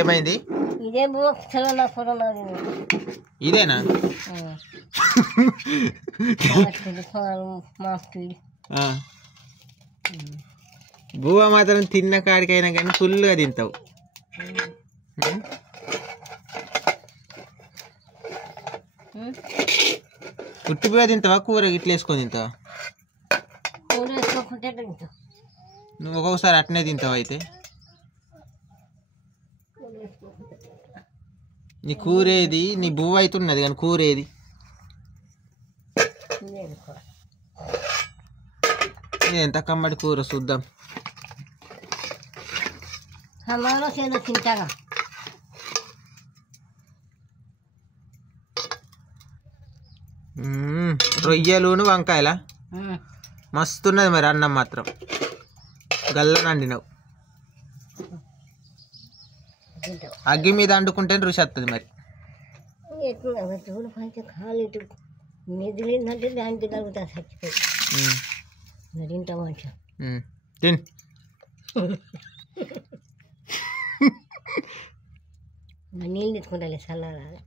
ఏమైంది? ఇదే ఇదేనా? బువ్వ మాత్రం తిన్న కాడికైనా కానీ ఫుల్గా తింటావు. ఉట్టిపోయి తింటావా, కూర ఇట్లా వేసుకొని తింటావా? నువ్వు ఒక్కొక్కసారి అట్నే తింటావు. అయితే నీ కూర ఏది? నీ బువ్వ అయితే ఉన్నది కానీ కూర ఏది? ఎంత కమ్మడి కూర చూద్దాం. రొయ్యలును వంకాయలా? మస్తున్నది మరి. అన్నం మాత్రం గల్లనండినావు. అగ్గి మీద అండుకుంటే రుచి వస్తుంది మరి. నిధులేందంటే దానికి తగ్గుతా చచ్చిపోయి ఇంత మంచిగా తిన్. నీళ్ళు తెచ్చుకుంటా చల్లగా.